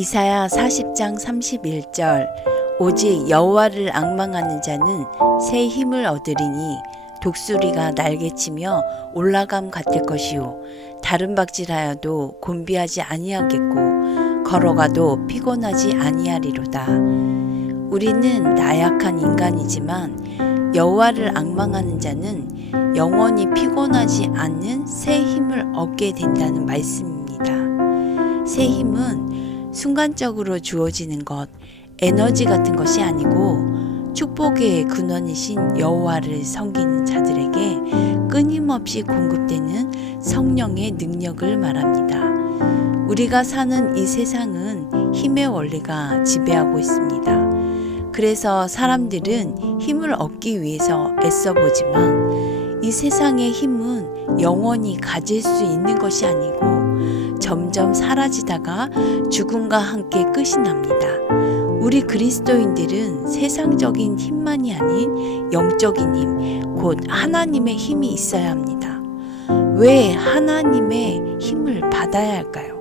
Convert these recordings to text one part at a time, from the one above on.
이사야 40장 31절 오직 여호와를 앙망하는 자는 새 힘을 얻으리니 독수리가 날개치며 올라감 같을 것이요 다른 박질하여도 곤비하지 아니하겠고 걸어가도 피곤하지 아니하리로다. 우리는 나약한 인간이지만 여호와를 앙망하는 자는 영원히 피곤하지 않는 새 힘을 얻게 된다는 말씀입니다. 새 힘은 순간적으로 주어지는 것, 에너지 같은 것이 아니고 축복의 근원이신 여호와를 섬기는 자들에게 끊임없이 공급되는 성령의 능력을 말합니다. 우리가 사는 이 세상은 힘의 원리가 지배하고 있습니다. 그래서 사람들은 힘을 얻기 위해서 애써보지만 이 세상의 힘은 영원히 가질 수 있는 것이 아니고 점점 사라지다가 죽음과 함께 끝이 납니다. 우리 그리스도인들은 세상적인 힘만이 아닌 영적인 힘, 곧 하나님의 힘이 있어야 합니다. 왜 하나님의 힘을 받아야 할까요?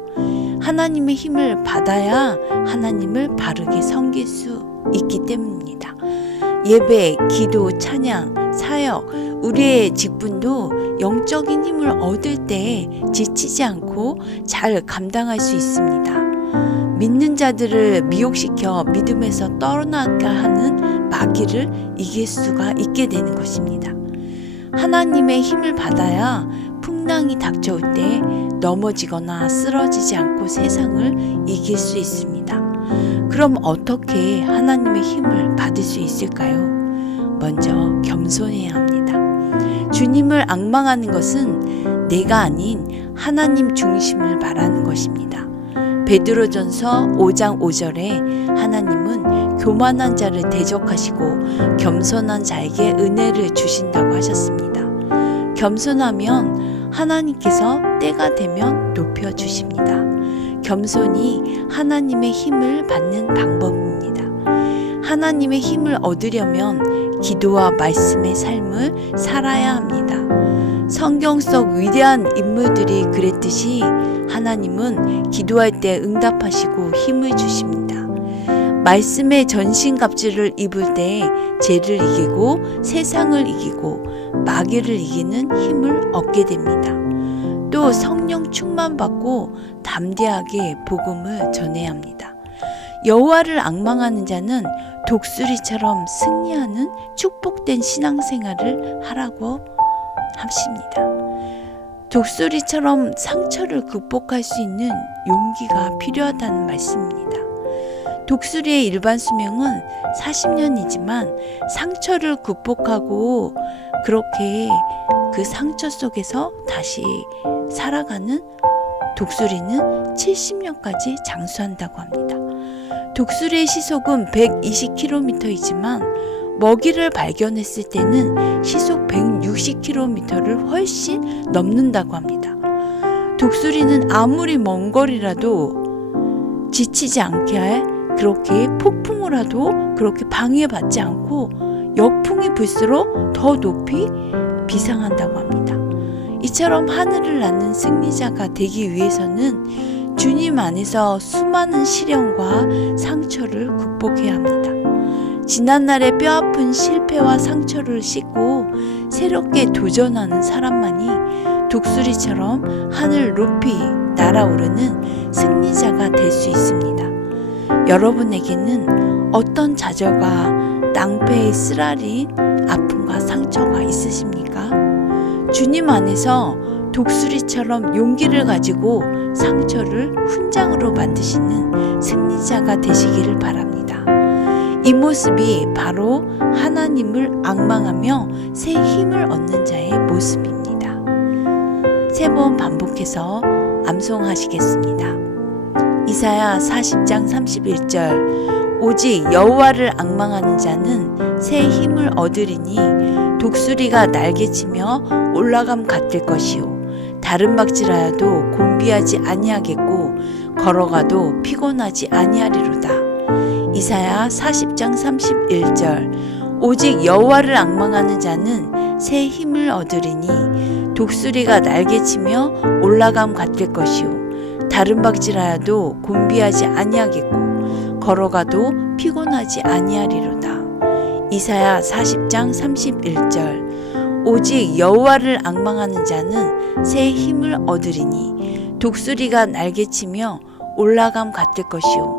하나님의 힘을 받아야 하나님을 바르게 섬길 수 있기 때문입니다. 예배, 기도, 찬양, 사역, 우리의 직분도 영적인 힘을 얻을 때 지치지 않고 잘 감당할 수 있습니다. 믿는 자들을 미혹시켜 믿음에서 떠나게 하는 마귀를 이길 수가 있게 되는 것입니다. 하나님의 힘을 받아야 풍랑이 닥쳐올 때 넘어지거나 쓰러지지 않고 세상을 이길 수 있습니다. 그럼 어떻게 하나님의 힘을 받을 수 있을까요? 먼저 겸손해야 합니다. 주님을 앙망하는 것은 내가 아닌 하나님 중심을 말하는 것입니다. 베드로전서 5장 5절에 하나님은 교만한 자를 대적하시고 겸손한 자에게 은혜를 주신다고 하셨습니다. 겸손하면 하나님께서 때가 되면 높여주십니다. 겸손이 하나님의 힘을 받는 방법입니다. 하나님의 힘을 얻으려면 기도와 말씀의 삶을 살아야 합니다. 성경 속 위대한 인물들이 그랬듯이 하나님은 기도할 때 응답하시고 힘을 주십니다. 말씀의 전신갑주를 입을 때 죄를 이기고 세상을 이기고 마귀를 이기는 힘을 얻게 됩니다. 또 성령 충만받고 담대하게 복음을 전해야 합니다. 여호와를 앙망하는 자는 독수리처럼 승리하는 축복된 신앙생활을 하라고 하십니다. 독수리처럼 상처를 극복할 수 있는 용기가 필요하다는 말씀입니다. 독수리의 일반 수명은 40년이지만 상처를 극복하고 그렇게 그 상처 속에서 다시 살아가는 독수리는 70년까지 장수한다고 합니다. 독수리의 시속은 120km이지만 먹이를 발견했을 때는 시속 160km를 훨씬 넘는다고 합니다. 독수리는 아무리 먼 거리라도 지치지 않게 할 그렇게 폭풍을 하도 그렇게 방해받지 않고 역풍이 불수록 더 높이 비상한다고 합니다. 이처럼 하늘을 나는 승리자가 되기 위해서는 주님 안에서 수많은 시련과 상처를 극복해야 합니다. 지난날의 뼈아픈 실패와 상처를 씻고 새롭게 도전하는 사람만이 독수리처럼 하늘 높이 날아오르는 승리자가 될 수 있습니다. 여러분에게는 어떤 좌절과 낭패의 쓰라린 아픔과 상처가 있으십니까? 주님 안에서 독수리처럼 용기를 가지고 상처를 훈장으로 만드시는 승리자가 되시기를 바랍니다. 이 모습이 바로 하나님을 앙망하며 새 힘을 얻는 자의 모습입니다. 3번 반복해서 암송하시겠습니다. 이사야 40장 31절 오직 여호와를 앙망하는 자는 새 힘을 얻으리니 독수리가 날개치며 올라감 같을 것이요 다른 박질하여도 곤비하지 아니하겠고 걸어가도 피곤하지 아니하리로다. 이사야 40장 31절 오직 여호와를 앙망하는 자는 새 힘을 얻으리니 독수리가 날개치며 올라감 같을 것이요 다른 박질하여도 곤비하지 아니하겠고 걸어가도 피곤하지 아니하리로다. 이사야 40장 31절. 오직 여호와를 앙망하는 자는 새 힘을 얻으리니 독수리가 날개치며 올라감 같을 것이요